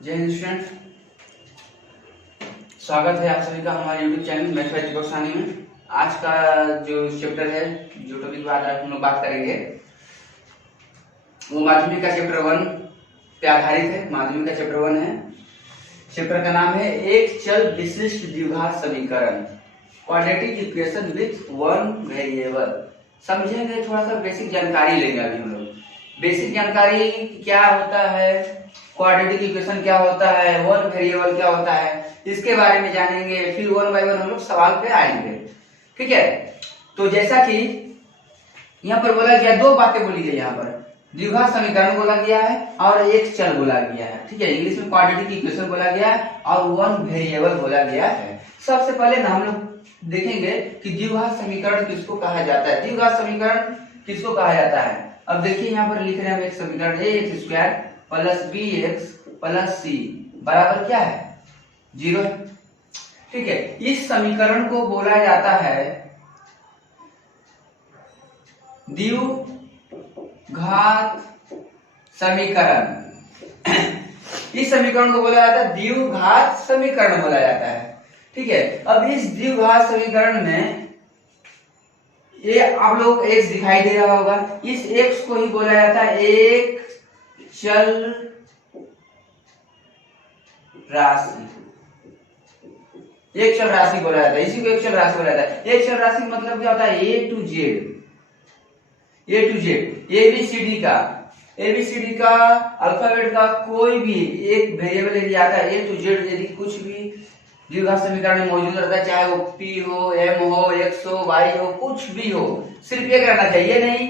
जय हिंद स्टूडेंट, स्वागत है आप सभी का हमारे YouTube चैनल मैथ बाय दीपक साहनी में। आज का जो चैप्टर है, जो टॉपिक बाद हम लोग बात करेंगे वो माध्यमिक का चैप्टर 1 पे आधारित है। माध्यमिक का चैप्टर 1 है। चैप्टर का नाम है एक चल विशिष्ट द्विघात समीकरण, quadratic equation with one variable. समझेंगे, थोड़ा सा बेसिक जानकारी लेंगे अभी हम लोग। बेसिक जानकारी क्या होता है, क्वाड्रेटिक इक्वेशन क्या होता है, वन वेरिएबल क्या होता है, इसके बारे में जानेंगे। फिर वन बाय वन हम लोग सवाल पे आएंगे, ठीक है। तो जैसा कि यहाँ पर बोला गया, दो बातें बोली गई यहाँ पर, द्विघात समीकरण बोला गया है और एक चल बोला गया है, ठीक है। इंग्लिश में क्वाड्रेटिक इक्वेशन बोला गया है और वन वेरिएबल बोला गया है। सबसे पहले ना हम लोग देखेंगे कि द्विघात समीकरण किसको कहा जाता है। द्विघात समीकरण किसको कहा जाता है, अब देखिए यहाँ पर लिख रहे हैं हम एक समीकरण ax square plus bx plus c बराबर क्या है, 0, ठीक है। इस समीकरण को बोला जाता है द्विघात समीकरण। इस समीकरण को बोला जाता है द्विघात समीकरण बोला जाता है, ठीक है। अब इस द्विघात समीकरण में ये आप लोग x दिखाई दे रहा होगा, इस x को ही बोला जाता है एक चल राशि। एक चल राशि बोला जाता है, इसी को एक चल राशि बोला जाता है। एक चल राशि मतलब क्या होता है, ए टू जेड एबीसीडी का अल्फाबेट का कोई भी एक वेरिएबल यदि आता है ए टू जेड, यदि कुछ भी द्विघात समीकरण में मौजूद रहता है, चाहे वो p हो, m हो, x हो, y हो, कुछ भी हो, सिर्फ एक रहना चाहिए। नहीं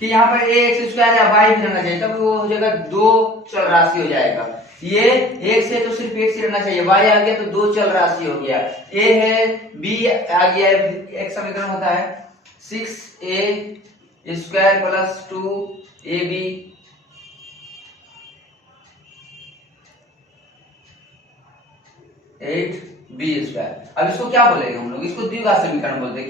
कि यहाँ पर ax स्क्वायर या y भी रहना चाहिए, तब वो हो जाएगा दो चल राशि हो जाएगा। ये एक से तो सिर्फ एक से रहना चाहिए, y आ गया तो दो चल राशि हो गया, a है b आ गया। एक समीकरण होता है 6a square plus 2ab B square. अब इसको क्या बोलेंगे हम लोग, इसको द्विघात समीकरण बोलते हैं।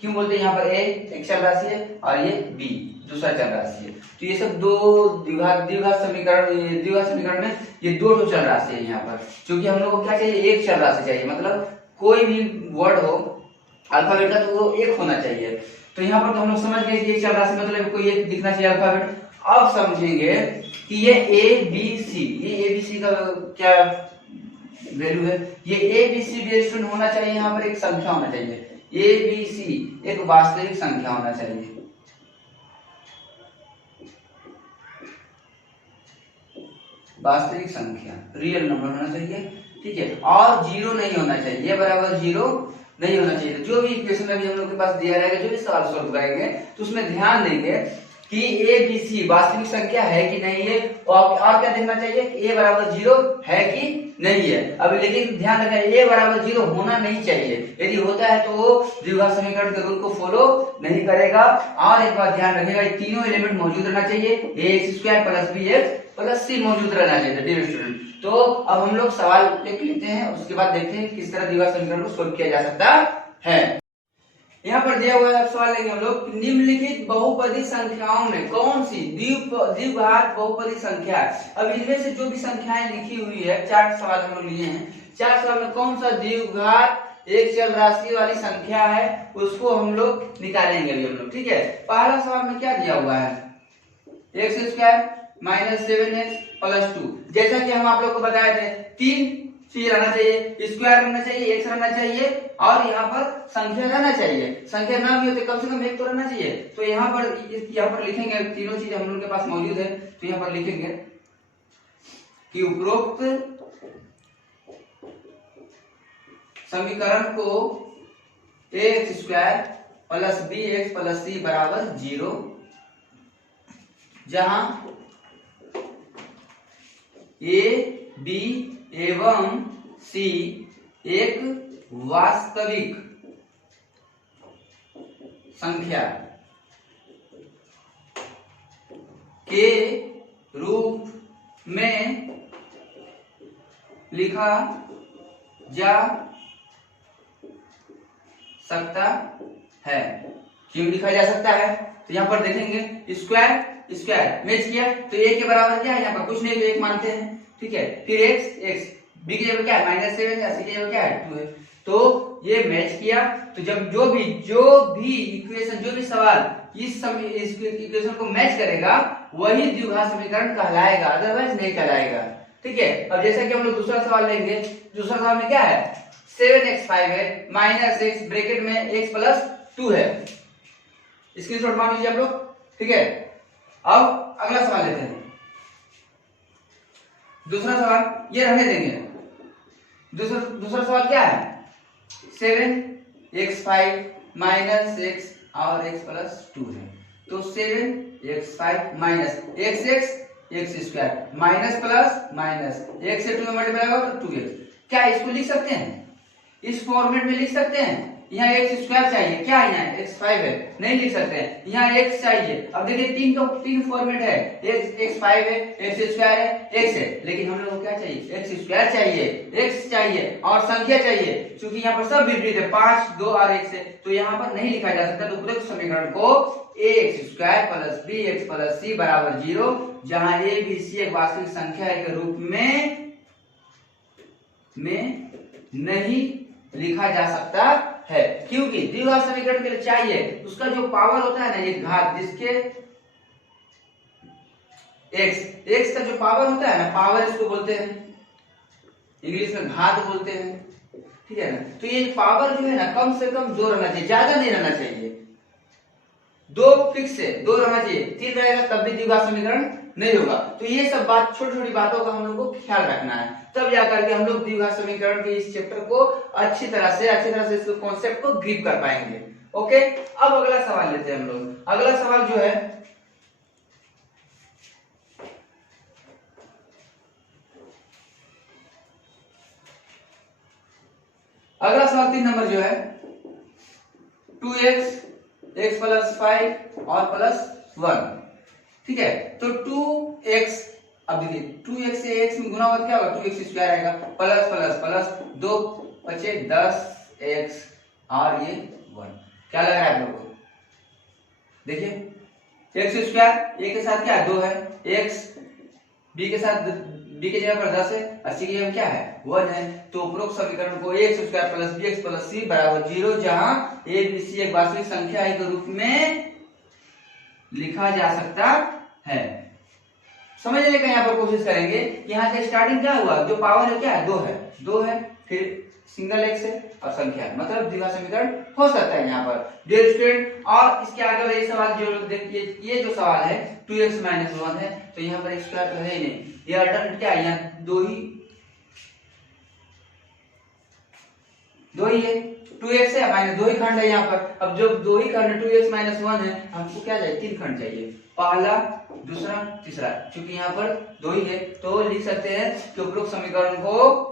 क्यों बोलते हैं, यहाँ पर a एक चल राशि है और ये b दूसरा चल राशि है। तो ये सब दो द्विघात समीकरण में ये दो चल राशि है यहाँ पर। क्योंकि हम लोग को क्या चाहिए, एक चल राशि चाहिए, मतलब कोई भी वर्ड हो अल्फाबेट का तो वो एक होना चाहिए। तो यहाँ पर तो हम लोग समझ गए कि एक चल राशि मतलब कोई एक दिखना चाहिए अल्फाबेट। अब समझेंगे कि ये ABC का क्या वैल्यू है। ये ABC बेस्ड होना चाहिए, यहाँ पर एक संख्या होना चाहिए। ABC एक वास्तविक संख्या होना चाहिए, वास्तविक संख्या, रियल नंबर होना चाहिए, ठीक है। और जीरो नहीं होना चाहिए, ये बराबर जीरो नहीं होना चाहिए। तो जो भी इक्वेशन अभी हम लोग के पास दिया रहेगा, जो भी सवाल सॉल्व करेंगे तो उसमें ध्यान देंगे कि ABC वास्तविक संख्या है कि नहीं है, और क्या देखना चाहिए कि a बराबर 0 है कि नहीं है। अब लेकिन ध्यान रखें, a बराबर 0 होना नहीं चाहिए। यदि होता है तो वो द्विघात समीकरण के रूल को फॉलो नहीं करेगा। और एक बात ध्यान रखिएगा, तीनों एलिमेंट मौजूद रहना चाहिए, ax square plus bx plus c मौजूद रहना चाहिए, डियर स्टूडेंट। तो अब हम लोग सवाल देख लेते हैं, उसके बाद देखते हैं किस तरह द्विघात समीकरण को सोल्व किया जा सकता है। यहाँ पर दिया हुआ है, सवाल लेंगे हम लोग, निम्नलिखित बहुपदी संख्याओं में कौन सी द्विघात बहुपदी संख्या है। अब इनमें से जो भी संख्याएं लिखी हुई है, 4 सवाल हम लोग लिए हैं, 4 सवाल में कौन सा द्विघात एक चल राशि वाली संख्या है उसको हम लोग निकालेंगे अभी हम लोग, ठीक है। पहला सवाल में क्या दिया हुआ है, x square minus 7x plus 2। जैसा कि हम आप लोग को बताए थे, 3 चीज रहना चाहिए, स्क्वायर रहना चाहिए, x रहना चाहिए और यहाँ पर संख्या रहना चाहिए। संख्या ना भी होते कम से कम एक तो रहना चाहिए। तो यहाँ पर लिखेंगे, तीनों चीज हम लोग के पास मौजूद है। तो यहाँ पर लिखेंगे कि उपरोक्त समीकरण को ax square plus bx plus c बराबर 0, जहां a b एवं c एक वास्तविक संख्या के रूप में लिखा जा सकता है। क्यों लिखा जा सकता है, तो यहाँ पर देखेंगे स्क्वायर स्क्वायर मैच किया तो a के बराबर क्या है यहाँ पर कुछ नहीं तो 1 मानते हैं, ठीक है। फिर x b की जगह क्या है -7 या c की जगह क्या है 2 है, तो ये मैच किया। तो जब जो भी इक्वेशन जो भी सवाल इस इक्वेशन को मैच करेगा वही द्विघात समीकरण कहलाएगा, अदरवाइज नहीं कहलाएगा, ठीक है। अब जैसा कि हम लोग दूसरा सवाल लेंगे, दूसरा सवाल में क्या है 7x5 है माइनस x ब्रैकेट में x प्लस 2 है, स्क्रीनशॉट मार लीजिए आप लोग, ठीक है। अब अगला सवाल लेते हैं, दूसरा सवाल ये रहने देंगे। दूसरा सवाल क्या है 7x5 माइनस x और x प्लस 2 है, तो 7x5 minus x square minus plus minus x से 2 में मल्टीप्लाई होगा तो 2x। क्या इसको लिख सकते हैं, इस फॉर्मेट में लिख सकते हैं? यहाँ x स्क्वायर चाहिए, क्या यहाँ x5 है, नहीं लिख सकते हैं, यहाँ x चाहिए। अब देखिए तीन फॉर्मेट है, x5 है, x स्क्वायर है, x है, लेकिन हम लोग को क्या चाहिए x स्क्वायर चाहिए, x चाहिए और संख्या चाहिए। क्योंकि यहाँ पर सब विपरीत है 5, 2 और 1 से, तो यहाँ पर नहीं लिखा जा सकता। तो उपरोक्त समीकरण को ax square plus bx plus c बराबर 0, जहाँ a b c एक वास्तविक संख्या के रूप में नहीं लिखा जा सकता है, क्योंकि द्विघात समीकरण के लिए चाहिए उसका जो पावर होता है ना, ये घात, जिसके x का जो पावर होता है ना, पावर इसको बोलते हैं, इंग्लिश में घात बोलते हैं, ठीक है ना। तो ये पावर जो है ना कम से कम 2 रहना चाहिए, ज्यादा नहीं रहना चाहिए। 2 फिक्स है, 2 रहना चाहिए, 3 रहेगा तब भी द्विघात समीकरण नहीं होगा। तो ये सब बात छोटी छोटी बातों का हम लोग को ख्याल रखना है, तब जाकर के हम लोग द्विघात समीकरण के इस चैप्टर को अच्छी तरह से इस कॉन्सेप्ट को ग्रिप कर पाएंगे। ओके, अब अगला सवाल लेते हैं हम लोग। अगला सवाल जो है अगला सवाल 3 नंबर जो है 2x प्लस 5 और प्लस 1, ठीक है। तो 2x, अब देखिए 2x से x में गुना होगा क्या होगा 2x स्क्वायर आएगा, प्लस प्लस प्लस 2 बचे 10x और ये 1। क्या लग रहा है आप लोगों को? देखिए x स्क्वायर a के साथ क्या है 2 है, x b के साथ b की जगह पर 10 है, 80 की जगह क्या है 1 है। तो उपरोक्त समीकरण को ax square plus bx plus c बराबर 0, जहां a b c एक वास्तविक संख्या के रूप में लिखा जा सकता है। समझने का यहाँ पर कोशिश करेंगे। यहाँ से स्टार्टिंग क्या हुआ, जो पावर है क्या है 2 है, फिर सिंगल x है और संख्या है, मतलब द्विघात समीकरण हो सकता है यहाँ पर। डियर स्टूडेंट, और इसके आगे वाला ये सवाल जो देखिए, ये जो सवाल है 2x माइनस 1 है, तो यहाँ पर स्क्वायर तो है ही नहीं, ये अल्टरनेट क्या है, यहाँ 2 ही है, 2x है माइनस 2 ही खंड है यहाँ पर। अब जब 2 ही खंड 2x माइनस 1 है, हमको क्या चाहिए 3 खंड चाहिए, पहला दूसरा तीसरा, क्योंकि यहाँ पर 2 ही है, तो लिख सकते हैं कि उपरोक्त समीकरण को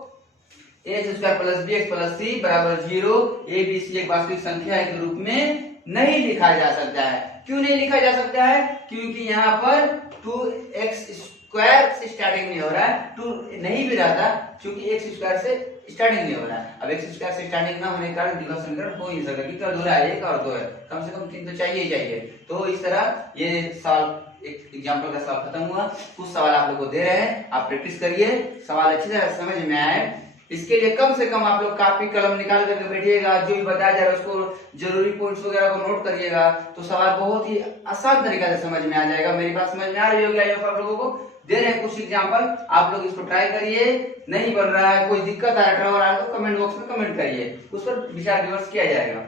ax square plus bx plus c बराबर 0 a b c एक वास्तविक संख्या के रूप में नहीं लिखा जा सकता है। क्यों नहीं लिखा जा सकता है? क्योंकि यहाँ पर 2x स्क्वायर से स्टार्टिंग नहीं हो रहा है, 2 नहीं भी रहता, क्योंकि x स्क्वायर से स्टार्टिंग नहीं हो रहा है। अब x स्क्वायर से स्टार्टिंग ना होने के कारण द्विघात समीकरण हो ही नहीं सकता, क्योंकि अधूरा है, 1 और 2 है, कम से कम 3 तो चाहिए ही चाहिए। तो इस तरह ये सवाल, एक एग्जांपल का सवाल खत्म हुआ। कुछ सवाल आप लोग को दे रहे हैं, आप प्रैक्टिस करिए, सवाल अच्छी तरह समझ में आए। इसके लिए कम से कम आप लोग कॉपी कलम निकाल करके बैठिएगा, जो भी बताया जा रहा है उसको जरूरी पॉइंट्स वगैरह को नोट करिएगा, तो सवाल बहुत ही आसान तरीके से समझ में आ जाएगा। मेरी बात समझ में आ रही होगी, आप लोगों को दे रहे हैं कुछ एग्जांपल, आप लोग इसको ट्राई करिए। नहीं बन रहा है, कोई दिक्कत आ रहा है तो कमेंट बॉक्स में कमेंट करिए, उस पर विचार विमर्श किया जाएगा।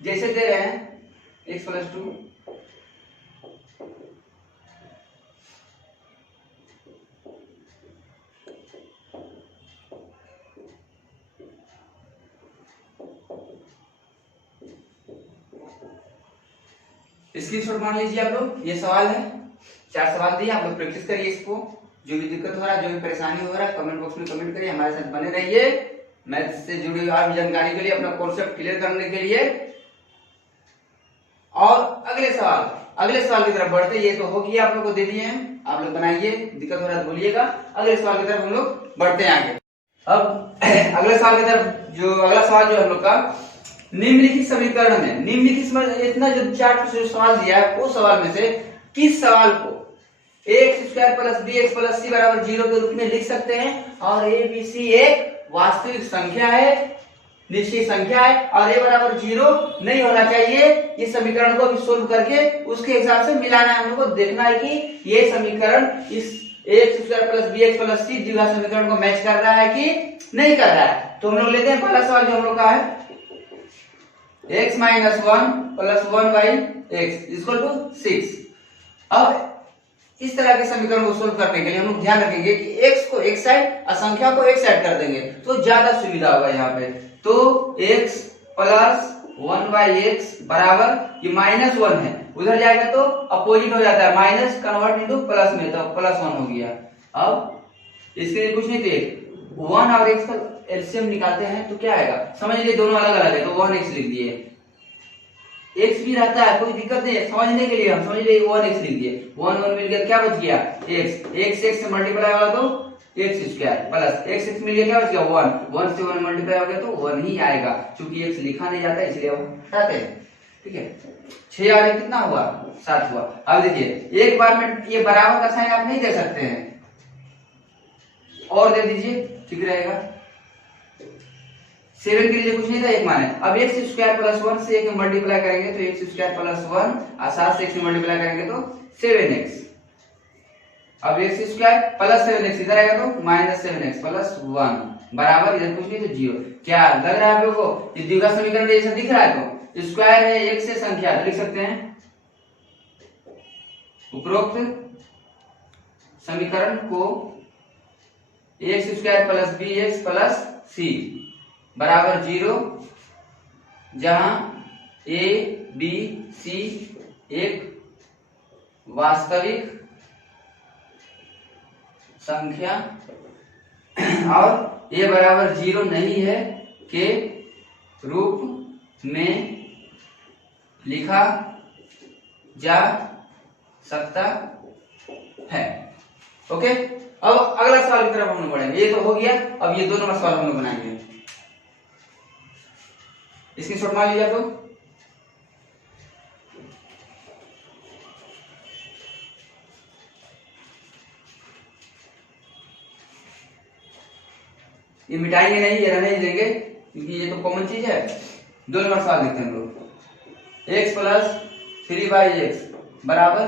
जैसे दे रहे हैं x प्लस 2, स्क्रीनशॉट मार लीजिए आप लोग। ये सवाल है, 4 सवाल दिए, आप लोग प्रैक्टिस करिए इसको। जो भी दिक्कत हो रहा है, जो भी परेशानी हो रहा है, कमेंट बॉक्स में कमेंट करिए, हमारे साथ बने रहिए मैथ से जुड़ी हुई और भी जानकारी के लिए, अपना कॉन्सेप्ट क्लियर करने के लिए। और अगले सवाल की तरफ बढ़ते, ये तो हो गया, आप लोग को दे दिए हैं, आप लोग बनाइए, दिक्कत हो रहा है तो बोलिएगा। अगले सवाल की तरफ हम लोग बढ़ते हैं आगे। अब अगले सवाल की तरफ, अगला सवाल जो हम लोग का निम्नलिखित समीकरण है, निम्नलिखित इतना जो 4 सवाल दिया है, उस सवाल में से किस सवाल को x square plus b x plus c बराबर 0 के रूप में लिख सकते हैं और ए बी सी एक वास्तविक संख्या है, निश्चित संख्या है और ए बराबर 0 नहीं होना चाहिए। इस समीकरण को भी सोल्व करके उसके हिसाब से मिलाना है, हम लोग को देखना है कि ये समीकरण इस x square plus b x plus c द्विघात समीकरण को मैच कर रहा है कि नहीं कर रहा है। तो हम लोग लेते हैं पहला सवाल जो हम लोग का है x minus 1 plus 1 by x equal to 6। अब इस तरह के समीकरण को सोल्व करने के लिए हम लोग ध्यान रखेंगे कि x को एक साइड और संख्या को एक साइड कर देंगे तो ज्यादा सुविधा होगा यहाँ पे। तो x प्लस 1 बाई एक्स बराबर ये माइनस 1 है, उधर जाएगा तो अपोजिट हो जाता है, माइनस कन्वर्ट इनटू प्लस में, तो प्लस 1 हो गया। अब इसके लिए कुछ नहीं थे 1 और x का एलसीएम निकालते हैं तो क्या आएगा, समझ लीजिए दोनों अलग अलग है तो 1x लिख दिए, x भी रहता है कोई दिक्कत नहीं है, समझने के लिए हम समझ लिए 1x लिख दिए, 1 1 मिल गया क्या बच गया x से मल्टीप्लाई होगा तो x स्क्वायर प्लस x मिल गया क्या बच गया 1 1 से 1 मल्टीप्लाई हो गया तो 1 ही आएगा, क्योंकि x लिखा नहीं जाता इसलिए हम हटाते हैं। ठीक है 6 और 1 कितना हुआ 7 हुआ। अब देखिए एक बार में ये बराबर का साइन आप नहीं दे सकते हैं और दे दीजिए ठीक रहेगा। 7 के लिए कुछ नहीं था एक माने, अब x स्क्वायर प्लस 1 से एक मल्टीप्लाई करेंगे तो x स्क्वायर प्लस 1 और 7 से x मल्टीप्लाई करेंगे तो 7x। अब x स्क्वायर प्लस 7x इधर आएगा तो माइनस 7x प्लस 1 बराबर इधर कुछ नहीं तो 0। क्या लग रहा है आप लोगों को ये द्विघात समीकरण जैसा दिख रहा है, तो स्क्वायर है x से संख्या तो लिख सकते हैं उपरोक्त समीकरण को x square plus b x plus c बराबर 0, जहां ए बी सी एक वास्तविक संख्या और ए बराबर 0 नहीं है के रूप में लिखा जा सकता है। ओके अब अगला सवाल की तरफ हम लोग बढ़ेंगे, ये तो हो गया। अब ये 2 नंबर सवाल हम लोग बनाएंगे, इसकी शॉर्ट मान लीजिए तो ये मिटाएंगे नहीं, ये रहने ही देंगे क्योंकि ये तो कॉमन चीज है। 2 नंबर सवाल देखते हैं हम लोग x प्लस 3 बाई एक्स बराबर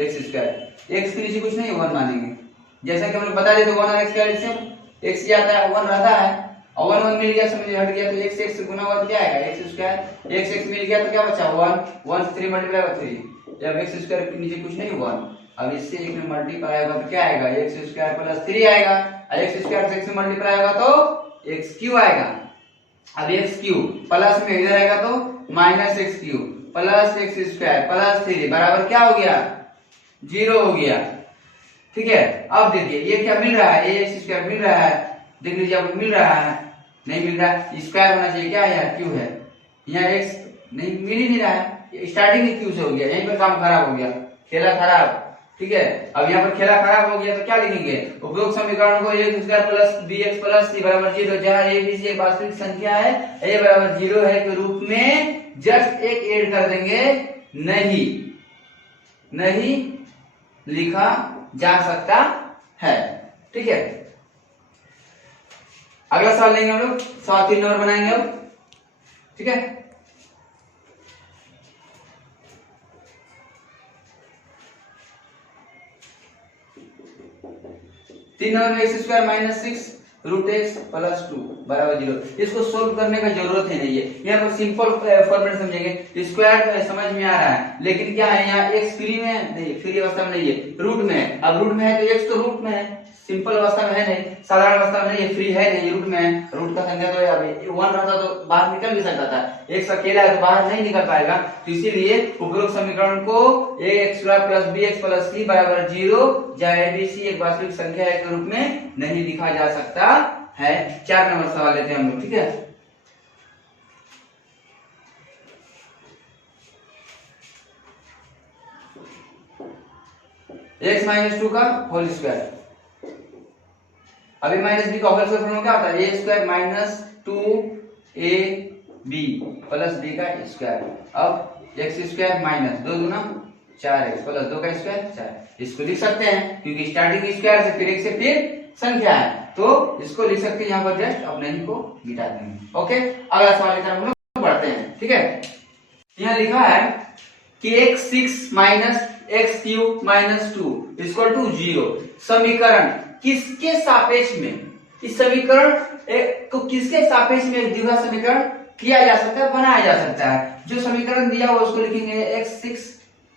एक्स स्क्वायर। एक्स के नीचे कुछ नहीं 1 मानेंगे, जैसा कि हम लोग बता देते 1 और x का एलसीएम x जाता है 1 रहता है और 1 1 मिल गया समझिए हट गया तो x से गुना हुआ तो क्या आएगा x स्क्वायर। x मिल गया तो क्या बचा 1 1 से 3 मल्टीप्लाई हुआ 3, जब x स्क्वायर के नीचे कुछ नहीं 1, अब इससे एक में मल्टीप्लाई होगा तो क्या आएगा x स्क्वायर प्लस 3 आएगा, x स्क्वायर से x में मल्टीप्लाई होगा तो x क्यू आएगा। अब x क्यू प्लस में इधर आएगा तो minus x Q plus x square plus 3 बराबर क्या हो गया 0 हो गया। ठीक है अब देखिए ये क्या मिल रहा है x स्क्वायर मिल रहा है, देख लीजिए आपको मिल रहा है नहीं मिल रहा है, स्क्वायर होना चाहिए क्या है यार क्यू है, यहाँ x नहीं मिल ही नहीं रहा है, स्टार्टिंग में क्यू से हो गया, यहीं पर काम खराब हो गया, खेला खराब। ठीक है अब यहाँ पर खेला खराब हो गया तो क्या लिखेंगे उपरोक्त समीकरण को x square plus b x plus c बराबर 0, जहाँ ए बी सी एक वास्तविक संख्या है ए बराबर 0 है के रूप में जस्ट एक ऐड कर देंगे, नहीं लिखा जा सकता है। ठीक है अगला सवाल लेंगे हम लोग, सवाल 3 नंबर बनाएंगे अब। ठीक है 3 नंबर में x square minus 6 root x plus 2 बराबर 0। इसको सोल्व करने का जरूरत ही नहीं है, यहाँ पर सिंपल फॉर्मेट समझेंगे। स्क्वायर तो समझ में आ रहा है लेकिन क्या है यहाँ एक्स फ्री में नहीं, फ्री अवस्था में नहीं है, रूट में है। अब रूट में है तो एक्स तो रूट में है, सिंपल अवस्था में है नहीं, साधारण अवस्था में नहीं है, फ्री है नहीं, रूट में है। रूट का संख्या तो अभी 1 रहता तो बाहर निकल भी सकता था, एक्स अकेला है तो बाहर नहीं निकल पाएगा, तो इसीलिए उपरोक्त समीकरण को x square plus b x plus c बराबर 0, जहाँ ए बी सी एक वास्तविक संख्या के रूप में नहीं लिखा जा सकता है। 4 नंबर सवाल लेते हैं हम लोग। ठीक है एक्स माइनस 2 का होल स्क्वायर, अभी माइनस बी का होल स्क्वायर फॉर्मूला क्या होता है a square minus 2 a b plus b का स्क्वायर। अब एक्स स्क्वायर माइनस 2 दूना 4x प्लस 2 का स्क्वायर 4। इसको लिख सकते हैं क्योंकि स्टार्टिंग स्क्वायर से फिर एक से फिर संख्या है, तो इसको लिख सकते हैं यहाँ पर, जस्ट अपने ही को मिटा देंगे। ओके, अगला सवाल की तरफ हम लोग बढ़ते हैं। ठीक है, यहाँ लिखा है कि x6 minus x cube minus 2 equal to 0 समीकरण किसके सापेक्ष में, इस समीकरण को किसके सापेक्ष में एक द्विघात समीकरण किया जा सकता है, बनाया जा सकता है। जो समीकरण दिया हुआ उसको लिखेंगे x6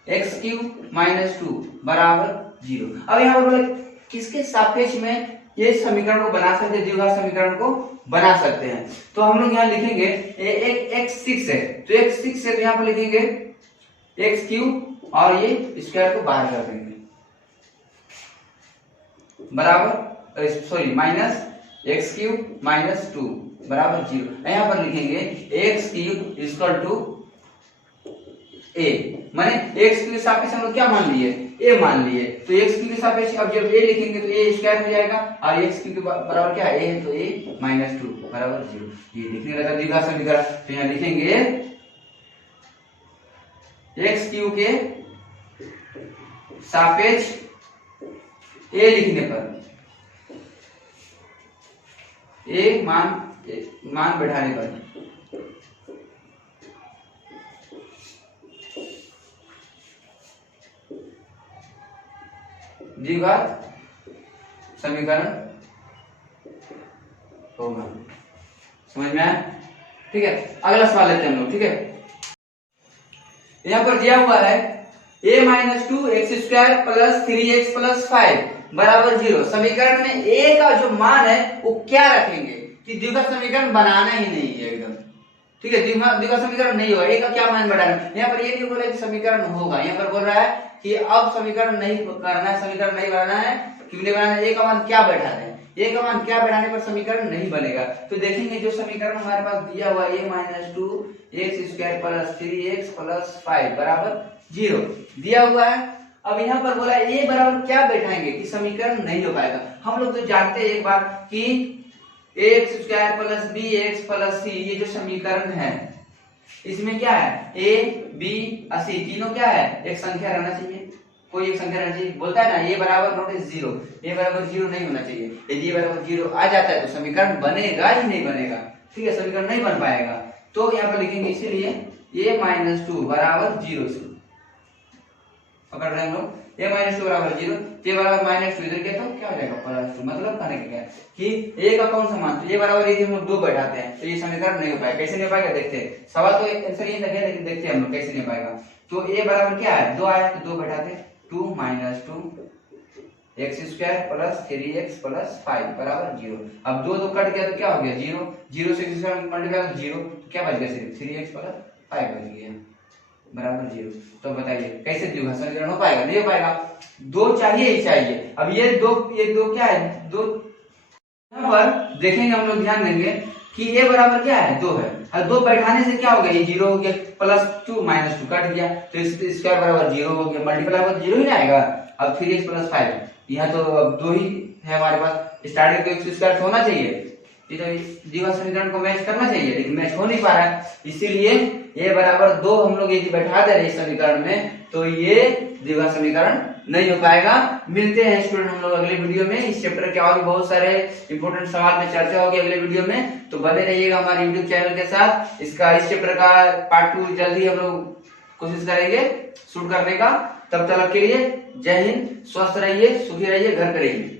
एक्स क्यूब माइनस 2 बराबर 0। अब यहाँ पर बोले किसके सापेक्ष में ये समीकरण को बना सकते हैं, द्विघात समीकरण को बना सकते हैं। तो हम लोग यहाँ लिखेंगे एक x6 है, तो x6 है तो यहाँ पर लिखेंगे एक्स क्यूब और ये स्क्वायर को बाहर कर देंगे बराबर, sorry minus x cube minus 2 बराबर 0। यहाँ पर लिखेंगे एक्स क्यूब इक्वल टू ए, माने एक्स के सापेक्ष हम लोग क्या मान लिए, ए मान लिए, तो एक्स के सापेक्ष अब जब ए लिखेंगे तो ए स्क्वायर हो जाएगा और एक्स के बराबर क्या है, ए है, तो ए माइनस 2 बराबर 0। ये लिखने लगा द्विघात समीकरण, तो यहाँ लिखेंगे एक्स क्यू के सापेक्ष ए लिखने पर ए मान बैठाने पर द्विघात समीकरण होगा। समझ में आया? ठीक है, अगला सवाल लेते हैं हम लोग। ठीक है, यहाँ पर दिया हुआ है a minus 2 x square plus 3x plus 5 बराबर 0 समीकरण में a का जो मान है वो क्या रखेंगे कि द्विघात समीकरण बनाना ही नहीं है एकदम। ठीक है, द्विघात समीकरण नहीं होगा, a का क्या मान बढ़ाना है। यहाँ पर ये नहीं बोला कि समीकरण होगा, यहाँ पर बोल रहा है कि अब समीकरण नहीं करना है, समीकरण नहीं बनाना है, क्यों नहीं बनाना है, a का मान क्या बैठाना है, a का मान क्या बैठाने पर समीकरण नहीं बनेगा। तो देखेंगे जो समीकरण हमारे पास दिया हुआ a minus 2 x square plus 3x plus 5 बराबर 0 दिया हुआ है। अब यहाँ पर बोला a बराबर क्या बैठाएंगे कि समीकरण नहीं हो पाएगा। हम लोग तो जानते हैं एक बात कि x square plus b x plus c, ये जो समीकरण है इसमें क्या है, a b और c तीनों क्या है, एक संख्या रहना चाहिए, कोई एक संख्या रहना चाहिए। बोलता है ना a बराबर नॉट इज 0, a बराबर 0 नहीं होना चाहिए। यदि a बराबर 0 आ जाता है तो समीकरण बनेगा ही नहीं बनेगा। ठीक है, समीकरण नहीं बन पाएगा। तो यहाँ पर लिखेंगे इसीलिए a माइनस 2 बराबर 0 से पकड़ रहे हैं हम लोग, a माइनस 2 बराबर 0, a बराबर माइनस 2 इधर क्या तो क्या हो जाएगा प्लस 2। मतलब कहने का क्या है कि a का कौन सा मान, तो a बराबर यदि हम लोग 2 बैठाते हैं तो ये समीकरण नहीं हो पाएगा। कैसे नहीं हो पाएगा देखते हैं, सवाल तो आंसर ये लगे लेकिन देखते हैं हम लोग कैसे नहीं हो पाएगा। तो a बराबर क्या है, 2 आया तो 2 बैठाते, 2 minus 2 x square plus 3x plus 5 बराबर 0। अब 2 कट गया तो क्या हो गया 0, 0 से x स्क्वायर मल्टीप्लाई तो 0, तो क्या बच गया सिर्फ 3x प्लस 5 बच गया बराबर 0। तो बताइए कैसे द्विघात समीकरण हो पाएगा, नहीं हो पाएगा। 2 चाहिए ही चाहिए। अब ये दो क्या है, 2 यहाँ पर देखेंगे हम लोग, ध्यान देंगे कि a बराबर क्या है 2 है, और 2 बैठाने से क्या हो गया, ये 0 हो गया प्लस 2 माइनस 2 कट गया तो इस स्क्वायर बराबर 0 हो गया, मल्टीप्लाई होगा 0 ही ना आएगा। अब 3x प्लस 5 यहाँ तो अब 2 ही है हमारे पास, स्टार्टिंग तो एक्स स्क्वायर होना चाहिए, ये तो द्विघात समीकरण को मैच करना चाहिए लेकिन मैच हो नहीं पा रहा है, इसीलिए ये बराबर 2 हम लोग यदि बैठा दे रहे इस समीकरण में तो ये द्विघात समीकरण नहीं हो पाएगा। मिलते हैं स्टूडेंट हम लोग अगले वीडियो में, इस चैप्टर के और भी बहुत सारे इंपॉर्टेंट सवाल में चर्चा होगी अगले वीडियो में, तो बने रहिएगा हमारे यूट्यूब चैनल के साथ। इस चैप्टर का पार्ट 2 जल्दी हम लोग कोशिश करेंगे शूट करने का। तब तक के लिए जय हिंद, स्वस्थ रहिए, सुखी रहिए, घर पे रहिए।